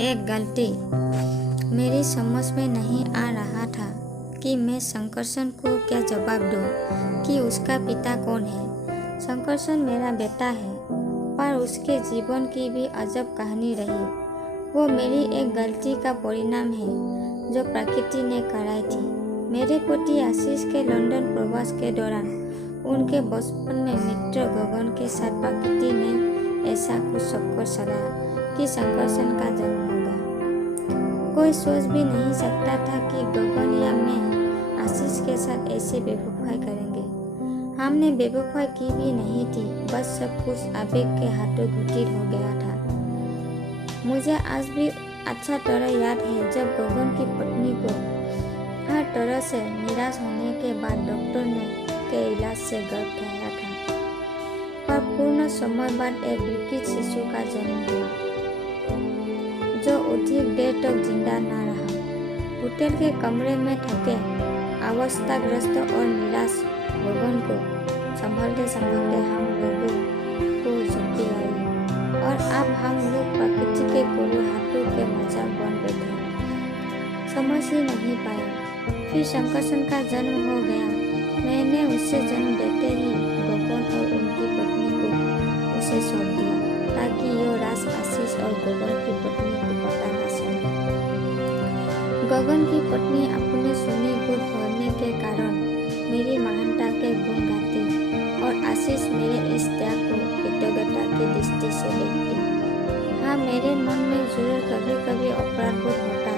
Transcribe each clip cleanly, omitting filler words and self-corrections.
एक गलती। मेरी समझ में नहीं आ रहा था कि मैं शंकरसन को क्या जवाब दूं कि उसका पिता कौन है। शंकरसन मेरा बेटा है, पर उसके जीवन की भी अजब कहानी रही। वो मेरी एक गलती का परिणाम है जो प्रकृति ने कराई थी। मेरे पति आशीष के लंदन प्रवास के दौरान उनके बचपन में मित्र गगन के साथ प्रकृति ने ऐसा कुछ सबको चलाया कि शंकरसन का जन्म होगा। कोई सोच भी नहीं सकता था कि गगन या मैं आशीष के साथ ऐसी बेवफाई करेंगे। हमने बेवफाई की भी नहीं थी, बस सब कुछ आवेग के हाथों घटित हो गया था। मुझे आज भी अच्छा तरह याद है जब गगन की पत्नी को हर तरह से निराश होने के बाद डॉक्टर ने के इलाज से गर्भ ठहरा था, पर पूर्ण समय बाद एक विकृत शिशु का जन्म हुआ जो अधिक देर तक जिंदा न रहा। होटल के कमरे में थके, अवस्थाग्रस्त और निराश गगन को संभालते संभालते हम लोगों को झपटी आई और अब हम लोग प्रकृति के कोरे हाथों के मजाक बन बैठे। समझ ही नहीं पाए। फिर शंकरसन का जन्म हो गया। मैंने उसे जन्म देते ही गगन और उनकी पत्नी को उसे सौंप दिया ताकि यो राज आशीष और गगन की पत्नी को पता न चले। गगन की पत्नी अपने सुनी गुण भरने के कारण मेरी महानता के गुण गाती और आशीष मेरे इस त्याग को कृतज्ञता की दृष्टि से देखती। हाँ, मेरे मन में जरूर कभी कभी अपराध बोध होता।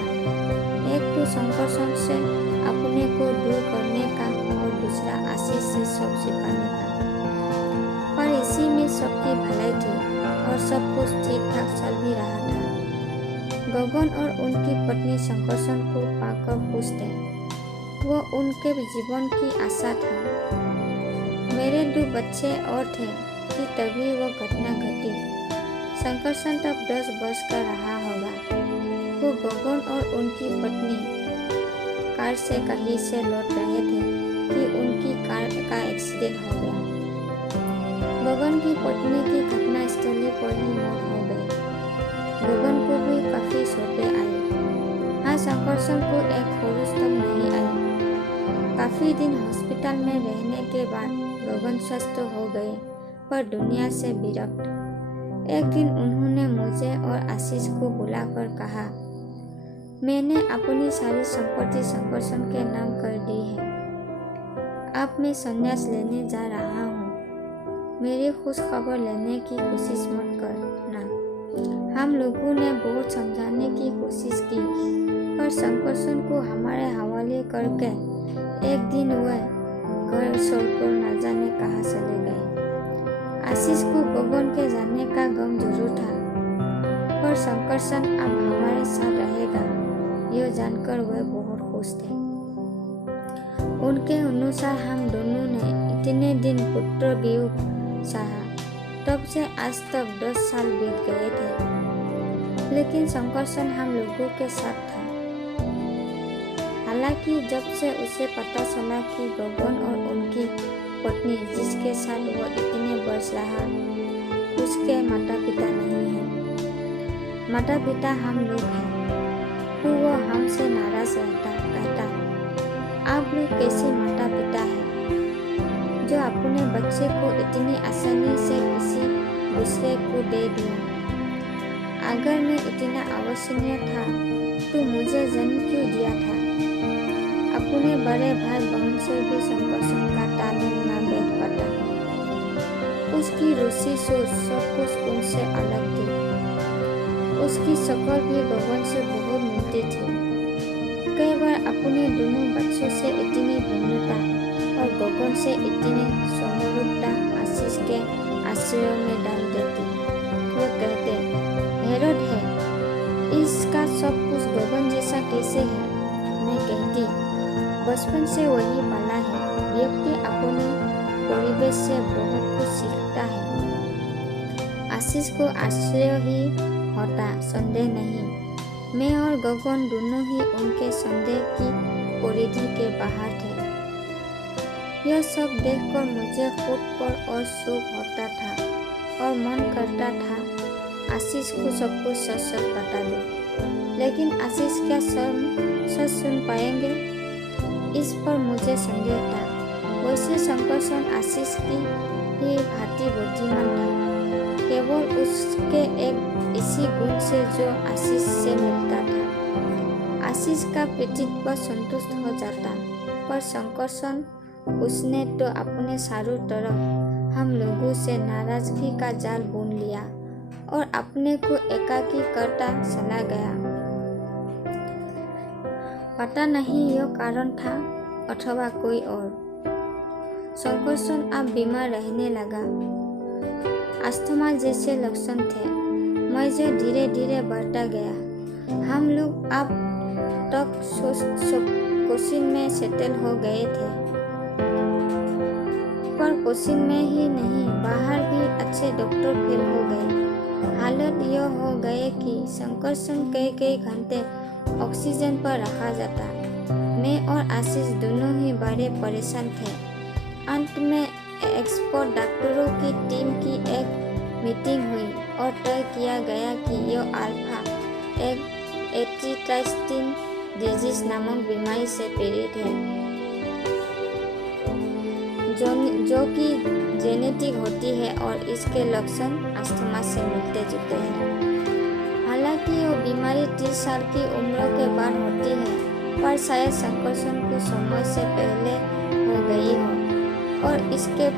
एक तो शंकरसन से अपने को दूर करने का और दूसरा आशीष से सब छिपाने का। पर इसी में सबकी भलाई थी और सब कुछ ठीक ठाक चल भी रहा था। गगन और उनकी पत्नी शंकरसन को पाकर खुश थे। वो उनके जीवन की आशा था। मेरे 2 बच्चे और थे कि तभी वो घटना घटी। शंकरसन तब 10 वर्ष का रहा होगा। वो गगन और उनकी पत्नी कार से कहीं से लौट रहे थे कि उनकी कार का एक्सीडेंट हो गया। गगन की पत्नी की घटनास्थली पर ही मौत हो गई। गगन को भी काफी चोटें आई। हाँ, शंकरसन को एक होश तक नहीं आई। काफी दिन हॉस्पिटल में रहने के बाद गगन स्वस्थ हो गए, पर दुनिया से विरक्त। एक दिन उन्होंने मुझे और आशीष को बुलाकर कहा, मैंने अपनी सारी संपत्ति शंकरसन के नाम कर दी है। अब मैं संन्यास लेने जा रहा हूँ। मेरी खुश खबर लेने की कोशिश मत करना। हम लोगों ने बहुत समझाने की कोशिश की, पर शंकरसन को हमारे हवाले करके एक दिन वह घर छोड़कर न जाने कहाँ चले गए। आशीष को गगन के जाने का गम जरूर था, पर शंकरसन अब हमारे साथ रहेगा यह जानकर वह बहुत खुश थे। उनके अनुसार हम दोनों ने इतने दिन पुत्र वियोग सहा। तब से आज तक 10 साल बीत गए थे, लेकिन शंकरसन हम लोगों के साथ था। हालांकि जब से उसे पता चला कि गगन और उनकी पत्नी जिसके साथ वो इतने वर्ष रहा उसके माता पिता नहीं हैं, माता पिता हम लोग हैं, तो वो हमसे नाराज रहता, कहता आप लोग कैसे माता पिता हैं जो अपने बच्चे को इतनी आसानी से किसी दूसरे को दे दिया। अगर मैं इतना अवसनीय था तो मुझे जन्म क्यों दिया था। अपने बड़े भाई बहन से भी शंकरसन का तालमेल न बैठ पाता। उसकी रुचि सोच सब कुछ उनसे अलग थी। उसकी शक्ल भी गगन से बहुत मिलती थी। कई बार अपने दोनों बच्चों से इतनी भिन्नता और गगन से इतनी समरूपता आशीष के आश्रय में डाल देती। वो कहते हैरत है इसका सब कुछ गगन जैसा कैसे है। मैं कहती बचपन से वही पला है। व्यक्ति अपने परिवेश से बहुत कुछ सीखता है। आशीष को आश्चर्य ही होता, संदेह नहीं। मैं और गगन दोनों ही उनके संदेह की परिधि के बाहर थे। यह सब देखकर मुझे खुद पर और शोक होता था और मन करता था आशीष को सब कुछ सच सच बता दो। लेकिन आशीष क्या सच सुन पाएंगे? इस पर मुझे संदेह था। वैसे शंकरसन आशीष की ही भांति बुद्धिमान था, केवल उसके एक इसी गुण से जो आशीष से मिलता था। आशीष का व्यक्तित्व संतुष्ट हो जाता, पर शंकरसन उसने तो अपने चारों तरफ हम लोगों से नाराजगी का जाल बुन लिया और अपने को एकाकी करता चला गया। पता नहीं यह कारण था अथवा कोई और। शंकरसन अब बीमार रहने लगा। अस्थमा जैसे लक्षण थे, मैं जो धीरे धीरे बढ़ता गया। हम लोग अब तक कोचिन में सेटल हो गए थे, पर कोचिन में ही नहीं, बाहर भी अच्छे डॉक्टर फेल हो गए। हालत यह हो गए कि शंकरसन कई घंटे ऑक्सीजन पर रखा जाता। मैं और आशीष दोनों ही बड़े परेशान थे। अंत में एक्सपर्ट डॉक्टरों की टीम की एक मीटिंग हुई और तय किया गया कि यह अल्फा एक एट्रिटाइस्टिन डिजीज नामक बीमारी से पीड़ित है, जो कि जेनेटिक होती है और इसके लक्षण अस्थमा से मिलते जुलते हैं। हालांकि यह बीमारी 30 साल की उम्र के बाद होती है, पर शायद शंकरसन को समय से पहले हो गई हो और इसके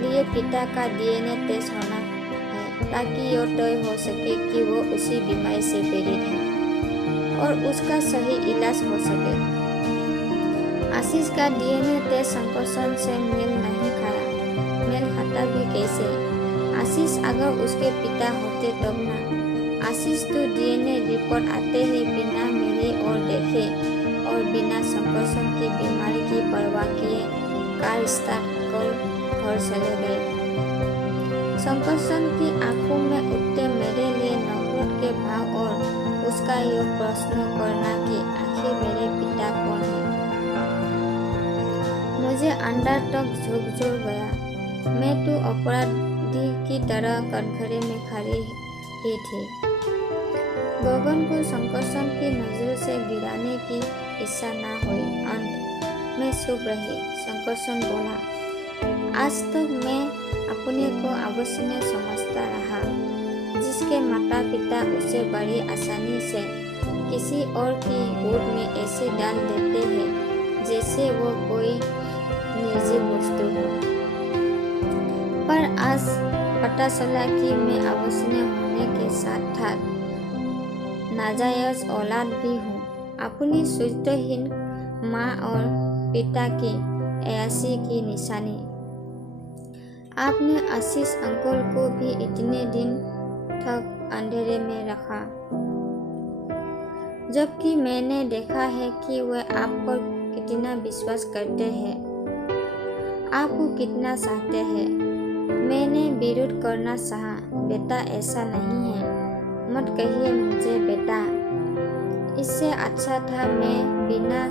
लिए पिता का डीएनए टेस्ट होना है ताकि यह तय हो सके कि वो उसी बीमारी से पीड़ित है और उसका सही इलाज हो सके। आशीष का डीएनए टेस्ट शंकरसन से मेल नहीं खाया। मेल खाता भी कैसे? आशीष अगर उसके पिता होते तब ना। आशीष तो डीएनए रिपोर्ट आते ही बिना मेरी ओर देखे और बिना शंकरसन की बीमारी की परवाह किए कार स्टार्ट कर घर चले गए। शंकरसन की आंखों में उठते मेरे लिए नफरत के भाव और उसका यह प्रश्न करना कि आखिर मेरे पिता कौन है, मुझे अंदर तक झकझोर गया। मैं तो अपराधी की तरह कटघरे में खड़ी ही थी। गगन को शंकरसन की नजरों से गिराने की इच्छा न हुई। अंत में चुप रही। शंकरसन बोला, आज तक मैं अपने को अवश्य समझता रहा, जिसके माता पिता उसे बड़ी आसानी से किसी और की गोद में ऐसे डाल देते हैं जैसे वो कोई निर्जीव वस्तु हो। पर आज पता चला कि मैं अवश्य होने के साथ साथ नाजायज औलाद भी हूँ। अपनी शुद्धहीन माँ और पिता की अयासी की निशानी। आपने आशीष अंकल को भी इतने दिन तक अंधेरे में रखा, जबकि मैंने देखा है कि वे आप पर कितना विश्वास करते हैं, आपको कितना चाहते हैं। मैंने विरोध करना चाहा, बेटा ऐसा नहीं है, मत कहिए मुझे बेटा। इससे अच्छा था मैं बिना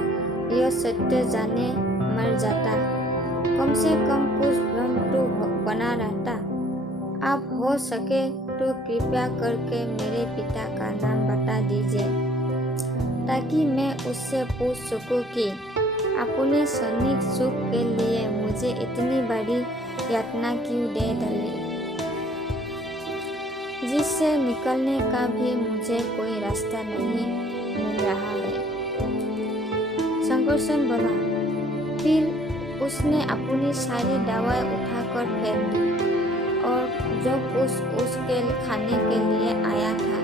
यह सत्य जाने मर जाता, कम से कम कुछ भ्रम तो बना रहता। आप हो सके तो कृपया करके मेरे पिता का नाम बता दीजिए, ताकि मैं उससे पूछ सकूं कि अपने क्षणिक सुख के लिए मुझे इतनी बड़ी यातना क्यों दे डाली, जिससे निकलने का भी मुझे कोई रास्ता नहीं मिल रहा है। शंकरसन बोला। फिर उसने अपनी सारी दवाएं उठाकर फेंक दी और जो कुछ उसके खाने के लिए आया था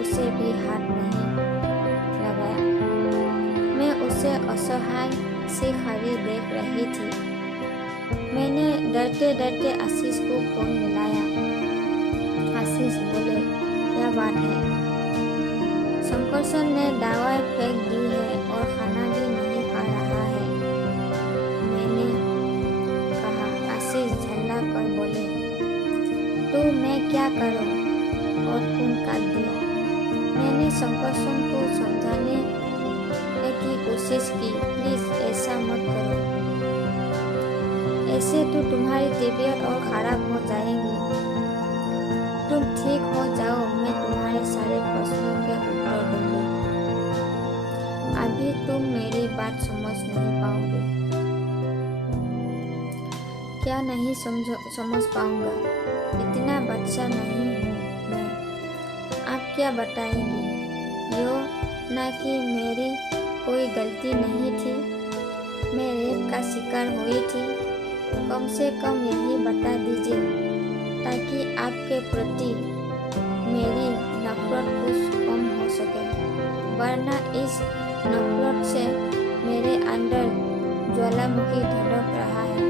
उसे भी हाथ नहीं लगाया। मैं उसे असहाय से खड़ी देख रही थी। मैंने डरते डरते आशीष को फोन मिलाया। आशीष बोले, क्या बात है? शंकरसन ने दवाएं फेंक दी है और खाना भी नहीं खा रहा है, मैंने कहा। आशीष झल्ला कर बोले, तो मैं क्या करूं? और फोन काट दिया। मैंने शंकरसन को समझाने की कोशिश की, प्लीज ऐसा मत करो, ऐसे तो तुम्हारी तबीयत और खराब हो जाएगी। तुम ठीक हो जाओ, मैं तुम्हारे सारे प्रश्नों के उत्तर दूंगी। अभी तुम मेरी बात समझ नहीं पाओगे। क्या नहीं समझ पाऊंगा? इतना बच्चा नहीं हूँ मैं। आप क्या बताएंगी? यो ना कि मेरी कोई गलती नहीं थी, मैं रेप का शिकार हुई थी। कम से कम यही बता दीजिए ताकि आपके प्रति मेरी नफरत कुछ कम हो सके, वरना इस नफरत से मेरे अंदर ज्वालामुखी धड़क रहा है।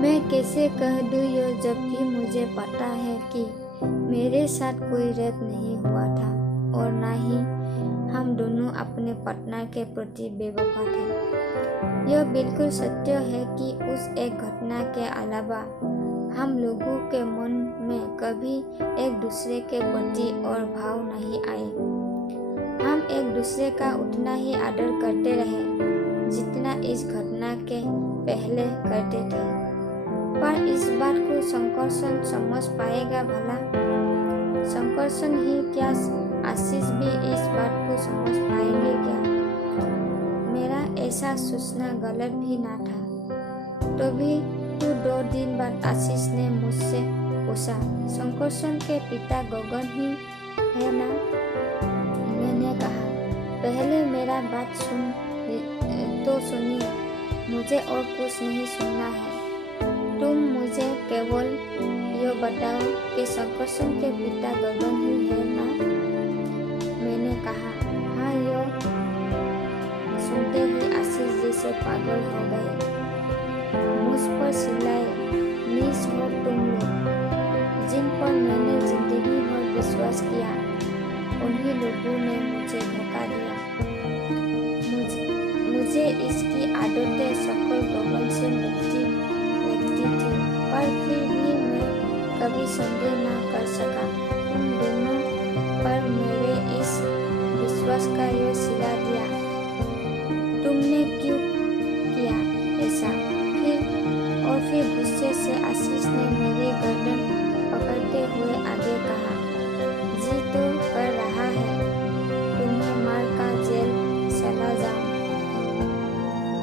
मैं कैसे कह दूँ यो, जबकि मुझे पता है कि मेरे साथ कोई रेप नहीं हुआ था और ना ही हम दोनों अपने पार्टनर के प्रति बेवफा थे। यह बिल्कुल सत्य है कि उस एक घटना के अलावा हम लोगों के मन में कभी एक दूसरे के प्रति और भाव नहीं आए। हम एक दूसरे का उतना ही आदर करते रहे जितना इस घटना के पहले करते थे। पर इस बात को शंकरसन समझ पाएगा भला? शंकरसन ही क्या, आशीष भी इस बात को समझ पाएंगे क्या? मेरा ऐसा सोचना गलत भी ना था। तो भी तो 2 दिन बाद आशीष ने मुझसे पूछा, शंकरसन के पिता गगन ही है ना? मैंने कहा, पहले मेरा बात सुनिए, मुझे और कुछ नहीं सुनना है। तुम मुझे केवल यो बताओ कि शंकरसन के पिता गगन ही है ना? मैंने कहा, हाँ। यो सुनते ही आशीष जैसे पागल हो गए। मुझ पर चिल्लाए, नीच हो तुम लोग, जिन पर मैंने जिंदगी भर विश्वास किया, उन्हीं लोगों ने मुझे धोखा दिया। मुझे इसकी आदतें सकल गगन से मुक्ति लगती थी, पर फिर भी मैं कभी संदेह न कर सका। तुम दोनों पर मेरे इस विश्वास का यह सिला दिया। तुमने क्यों किया ऐसा? फिर गुस्से से आशीष ने मेरी गर्दन पकड़ते हुए आगे कहा, जी तो कर रहा है, तुम्हें मार का जेल चला जाओ,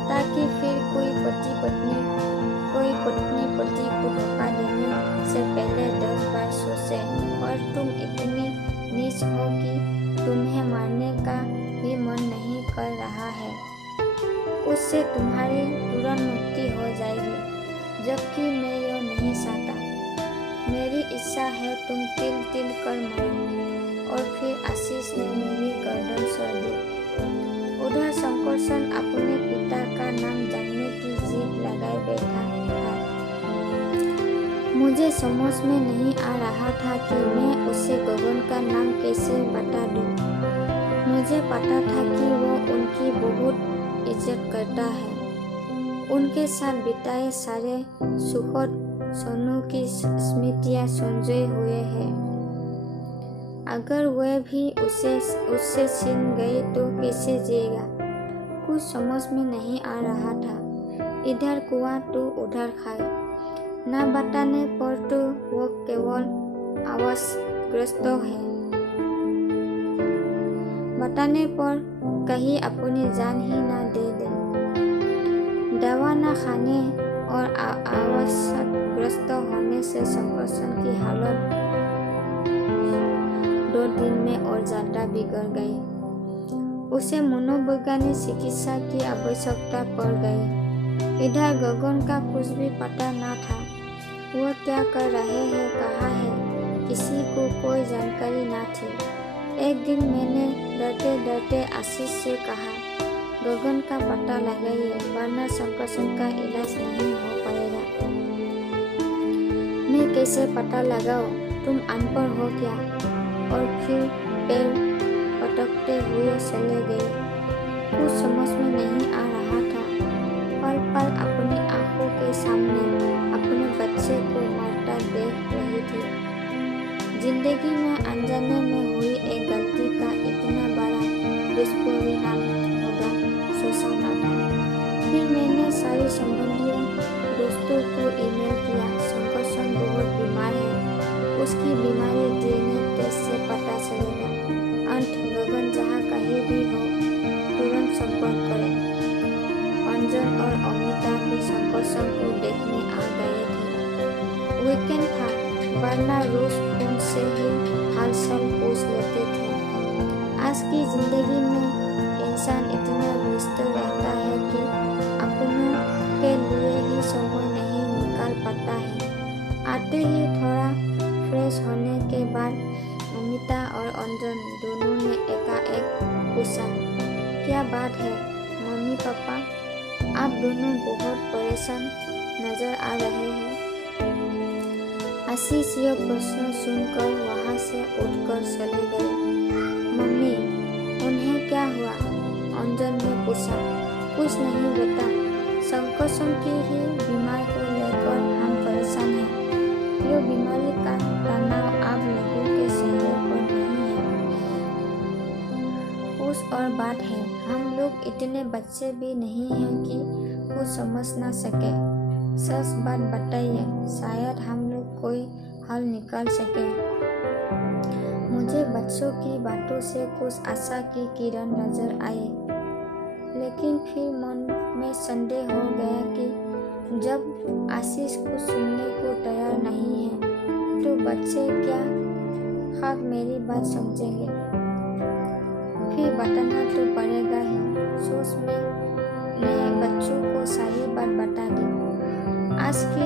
ताकि फिर कोई पत्नी पति को धोखा देने से पहले 10 बार सोचे। और तुम इतनी नीच हो कि तुम्हें मारने का भी मन नहीं कर रहा है। उससे तुम्हारी तुरंत मुक्ति हो जाएगी, जबकि मैं यह नहीं चाहता। मेरी इच्छा है तुम तिल तिल कर मरो। और फिर आशीष ने मेरी गर्दन छोड़ दी। उधर शंकरसन अपने पिता का नाम जानने की जिद लगाए बैठा था। मुझे समझ में नहीं आ रहा था कि मैं उसे गगन का नाम कैसे बता दूं। मुझे पता था कि वो उनकी बहुत इज्जत करता है। उनके साथ बिताए सारे सुखद क्षणों की स्मृतियां संजोए हुए हैं। अगर वह भी उससे छीन गई तो कैसे जिएगा? कुछ समझ में नहीं आ रहा था। इधर कुआं तो उधर खाए। न बताने पर तो वो केवल आवासग्रस्त है, बताने पर कहीं अपनी जान ही ना दे दे। दवा न खाने और आवासग्रस्त होने से शंकरसन की हालत 2 दिन में और ज्यादा बिगड़ गई। उसे मनोवैज्ञानिक चिकित्सा की आवश्यकता पड़ गई। इधर गगन का कुछ भी पता न था। वह क्या कर रहे हैं, कहाँ है, किसी को कोई जानकारी न थी। एक दिन मैंने डरते डरते आशीष से कहा, गगन का पता लगाइए, वरना शंकरसन का इलाज नहीं हो पाएगा। मैं कैसे पता लगाऊं? तुम अनपढ़ हो क्या? और फिर पैर पटकते हुए चले गए। कुछ समझ में नहीं आ रहा था। पल पल अपनी आंखों के सामने अपने बच्चे को मरता देख रही थी। जिंदगी में अनजाने में हुई एक गलती का इतना बड़ा दुष्परिणाम होगा सोचा न था। फिर मैंने सारे संबंधियों दोस्तों को ईमेल किया, शंकरसन बहुत बीमार है, वरना रोज फोन से ही हालचाल पूछ लेते थे। आज की जिंदगी में इंसान इतना व्यस्त रहता है कि अपनों के लिए ही समय नहीं निकाल पाता है। आते ही थोड़ा फ्रेश होने के बाद अमिता और अंजन दोनों ने एकाएक पूछा, क्या बात है मम्मी पापा, आप दोनों बहुत परेशान नजर आ रहे हैं। आशीष यह प्रश्न सुनकर वहां से उठकर चले गए। मम्मी, उन्हें क्या हुआ? अंजन ने पूछा। कुछ नहीं बेटा, संकर्षण की ही बीमारी को लेकर हम परेशान हैं। यह बीमारी का तनाव आप लोगों के चेहरे पर नहीं है। कुछ और बात है, हम लोग इतने बच्चे भी नहीं हैं कि कुछ समझ ना सके। सच बात बताइए, शायद हम लोग कोई हल निकाल सके। मुझे बच्चों की बातों से कुछ आशा की किरण नजर आए, लेकिन फिर मन में संदेह हो गया कि जब आशीष कुछ सुनने को तैयार नहीं है तो बच्चे क्या खाक मेरी बात समझेंगे। फिर बताना तो पड़ेगा ही। सोच में बच्चों को सारी बात बता दी। आज की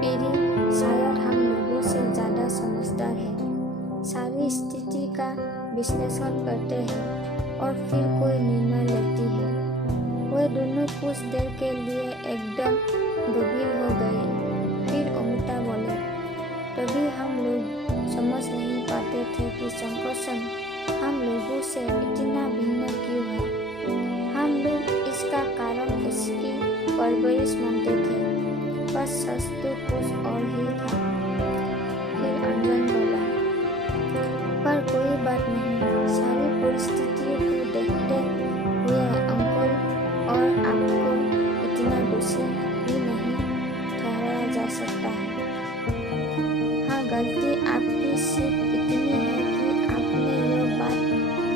पीढ़ी शायद हम लोगों से ज़्यादा समझदार है। सारी स्थिति का विश्लेषण करते हैं और फिर कोई निर्णय लेती है। वे दोनों कुछ देर के लिए एकदम गंभीर हो गए। फिर अमिता बोले, तभी हम लोग समझ नहीं पाते थे कि संकर्षण हम लोगों से इतना भिन्न क्यों है। हम लोग इसका कारण उसकी परवरिश मानते थे, बस सच तो कुछ और ही था। फिर अंजन बोला, पर कोई बात नहीं, सारी परिस्थितियों को देखते हुए अंकल और आपको इतना दोषी भी नहीं ठहराया जा सकता है। हाँ, गलती आपकी सिर्फ इतनी है कि आपने यह बात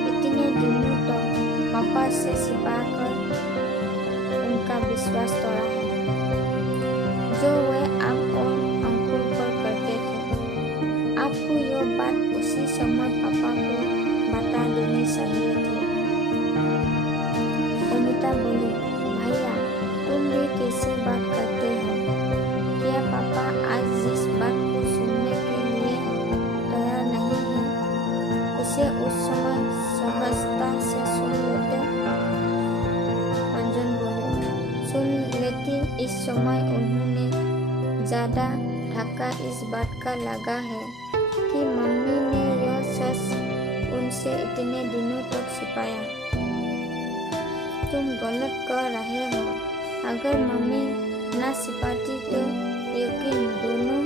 इतने दिनों तक पापा से छिपाकर उनका विश्वास तोड़ा है, जो वे आप और अंकुल पर करते थे। आपको यह बात उसी समय पापा को बता देनी चाहिए थी। अमिता बोली, भैया तुम भी कैसे बात करते हो? क्या पापा आज जिस बात को सुनने के लिए तैयार नहीं है उसे उस समय सहजता से सुन लेते? अंजन बोले, सुन लेती। इस समय उन्होंने ज़्यादा धक्का इस बात का लगा है कि मम्मी ने यह सच उनसे इतने दिनों तक छिपाया। तुम गलत कर रहे हो। अगर मम्मी ना छिपाती तो यकीन दोनों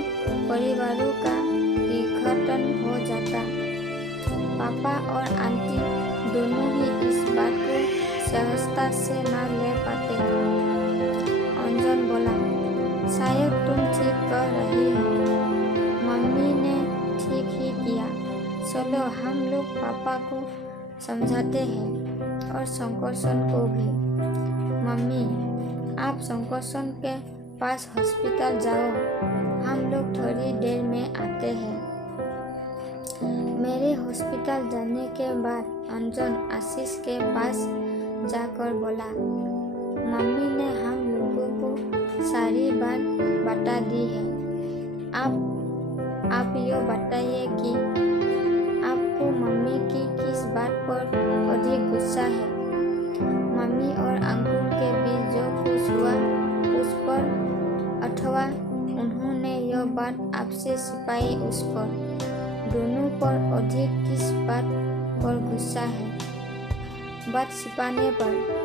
परिवारों का विघटन हो जाता। पापा और आंटी दोनों ही इस बात को सहजता से ना ले पाते। अंजन बोला, शायद तुम ठीक कर रही हो। मम्मी ने ठीक ही किया। चलो हम लोग पापा को समझाते हैं और संकर्षण को भी। मम्मी, आप संकर्षण के पास हॉस्पिटल जाओ, हम लोग थोड़ी देर में आते हैं। मेरे हॉस्पिटल जाने के बाद अंजन आशीष के पास जाकर बोला, मम्मी ने हम लोगों को सारी बात बता दी है। आप ये बताइए कि आपको मम्मी की किस बात पर अधिक गुस्सा है? मम्मी और अंकुल के बीच जो कुछ हुआ उस पर, अथवा उन्होंने यह बात आपसे छिपाई उस पर? दोनों पर अधिक किस बात पर गुस्सा है? बात छिपाने पर।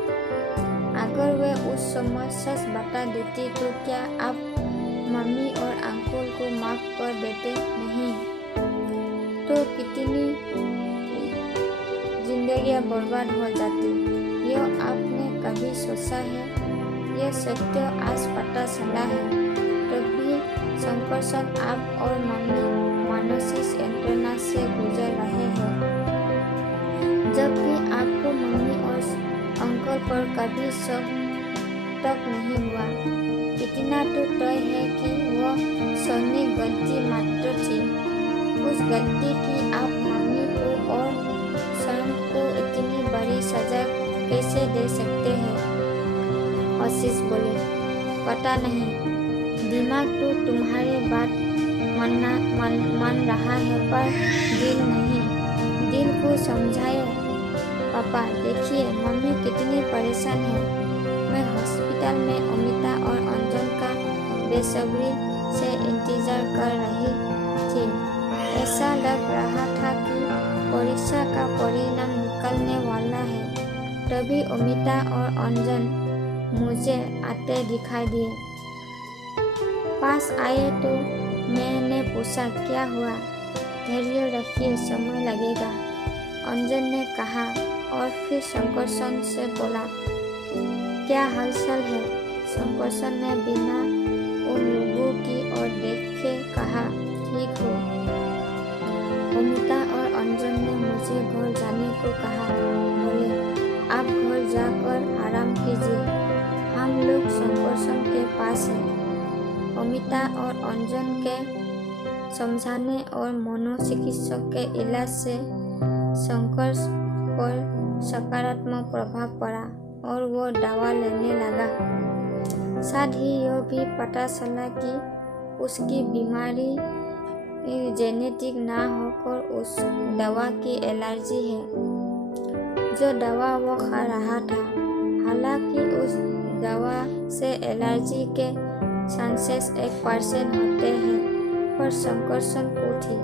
अगर वे उस समय सच बता देती तो क्या आप मम्मी और अंकुल को माफ कर देते? नहीं तो कितनी जिंदगियां बर्बाद हो जाती। यह आपने कभी सोचा है? यह सत्य आज पता चला है, तभी संकर्षण आप और मम्मी मानसिक यंत्रणा से गुजर रहे हैं, जबकि आपको मम्मी और अंकल पर कभी शक तक नहीं हुआ। इतना तो तय है कि वह सनी गलती मात्र थी। उस गलती की आप मम्मी को और स्वयं को इतनी बड़ी सजा कैसे दे सकते हैं? आशीष बोले, पता नहीं, दिमाग तो तुम्हारी बात मान रहा है पर दिल नहीं। दिल को समझाए। पापा देखिए मम्मी कितनी परेशान है। मैं हॉस्पिटल में अमिता और अंजन का बेसब्री से इंतजार कर रही थी। ऐसा लग रहा था कि परीक्षा का परिणाम निकलने वाला है। तभी अमिता और अंजन मुझे आते दिखाई दिए। पास आए तो मैंने पूछा, क्या हुआ? धैर्य रखिए, समय लगेगा, अंजन ने कहा और फिर शंकरसन से बोला, क्या हालचाल है? शंकरसन ने बिना उन लोगों की ओर देखे कहा, ठीक हो। अमिता और अंजन ने मुझे घर जाने को कहा। बोले, आप घर जाकर आराम कीजिए, हम लोग शंकरसन के पास हैं। अमिता और अंजन के समझाने और मनोचिकित्सक के इलाज से शंकर पर सकारात्मक प्रभाव पड़ा और वो दवा लेने लगा। साथ ही यह भी पता चला कि उसकी बीमारी जेनेटिक ना होकर उस दवा की एलर्जी है जो दवा वो खा रहा था। हालांकि उस दवा से एलर्जी के चांसेस 1% होते हैं, पर शंकरसन को थी।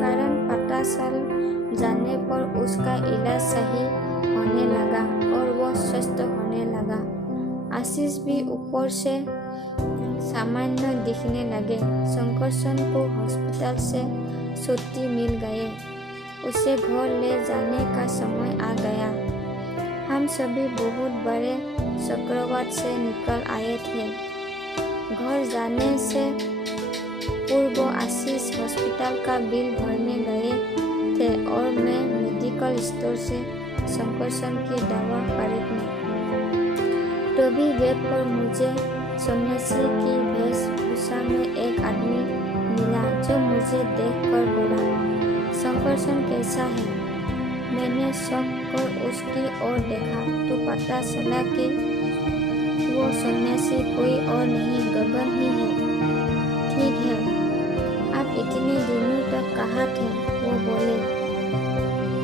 कारण पता चल जाने पर उसका इलाज सही होने लगा और वो स्वस्थ होने लगा। आशीष भी ऊपर से सामान्य दिखने लगे। शंकरसन को हॉस्पिटल से छुट्टी मिल गई। उसे घर ले जाने का समय आ गया। हम सभी बहुत बड़े चक्रवात से निकल आए थे। घर जाने से पूर्व आशीष हॉस्पिटल का बिल भरने गए थे और मैं मेडिकल स्टोर से शंकरसन की दवा खरीदने। तभी गेट पर मुझे सन्यासी की वेशभूषा में एक आदमी मिला जो मुझे देखकर बोला, शंकरसन कैसा है? मैंने शौक कर उसकी ओर देखा तो पता चला कि वो सन्यासी कोई और नहीं, गगन ही है। ठीक है, आप इतने दिनों तक कहाँ थे? वो बोले,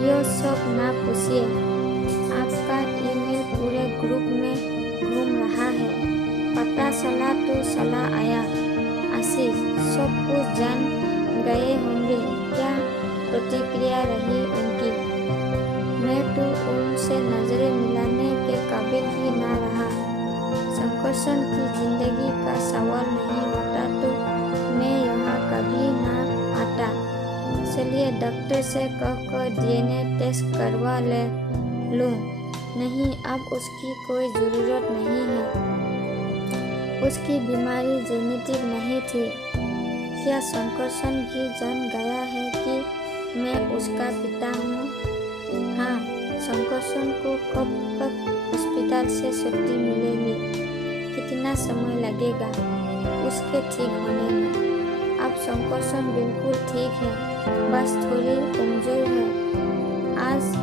यह सब ना पूछिए, आपका ईमेल पूरे ग्रुप में घूम रहा है। पता चला तो चला आया। आशीष सब कुछ जान गए होंगे, क्या प्रतिक्रिया रही उनकी? मैं तो उनसे नजरें मिलाने के काबिल ही ना रहा। शंकरसन की जिंदगी का सवाल नहीं होता तो मैं यहाँ कभी ना आता। चलिए डॉक्टर से कहकर DNA टेस्ट करवा ले लूँ। नहीं, अब उसकी कोई ज़रूरत नहीं है। उसकी बीमारी जेनेटिक नहीं थी। क्या शंकरसन भी जान गया है कि मैं उसका पिता हूँ? हाँ, शंकरसन को कब तक हॉस्पिटल से छुट्टी मिलेगी? कितना समय लगेगा उसके ठीक होने में? अब शंकरसन बिल्कुल ठीक है, बस थोड़ी कमजोर है। आज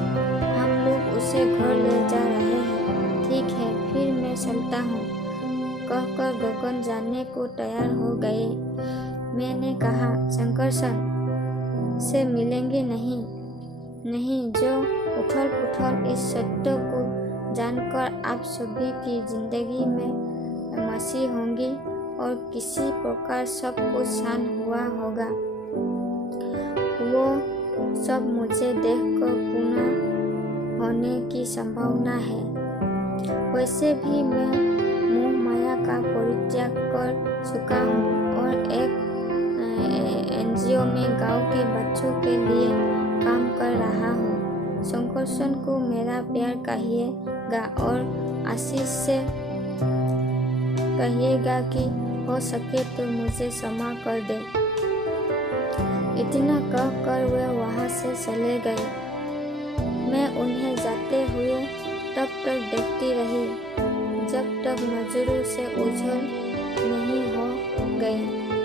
हम लोग उसे घर ले जा रहे हैं। ठीक है, फिर मैं चलता हूँ, कहकर गगन जाने को तैयार हो गए। मैंने कहा, शंकरसन से मिलेंगे नहीं? नहीं, जो उथल पुथल इस सत्य को जानकर आप सभी की जिंदगी में मसी होंगी और किसी प्रकार सब कुछ शांत हुआ होगा। वो सब मुझे देखकर पुनः होने की संभावना है। वैसे भी मैं मोह माया का परित्याग कर चुका हूँ और एक NGO में गांव के बच्चों के लिए काम कर रहा हूँ। शंकरसन को मेरा प्यार कहिएगा और आशीष से कहिएगा कि हो सके तो मुझे क्षमा कर दे। इतना कहकर वे वहाँ से चले गए। मैं उन्हें जाते हुए तब तक देखती रही जब तक नजरों से ओझल नहीं हो गए।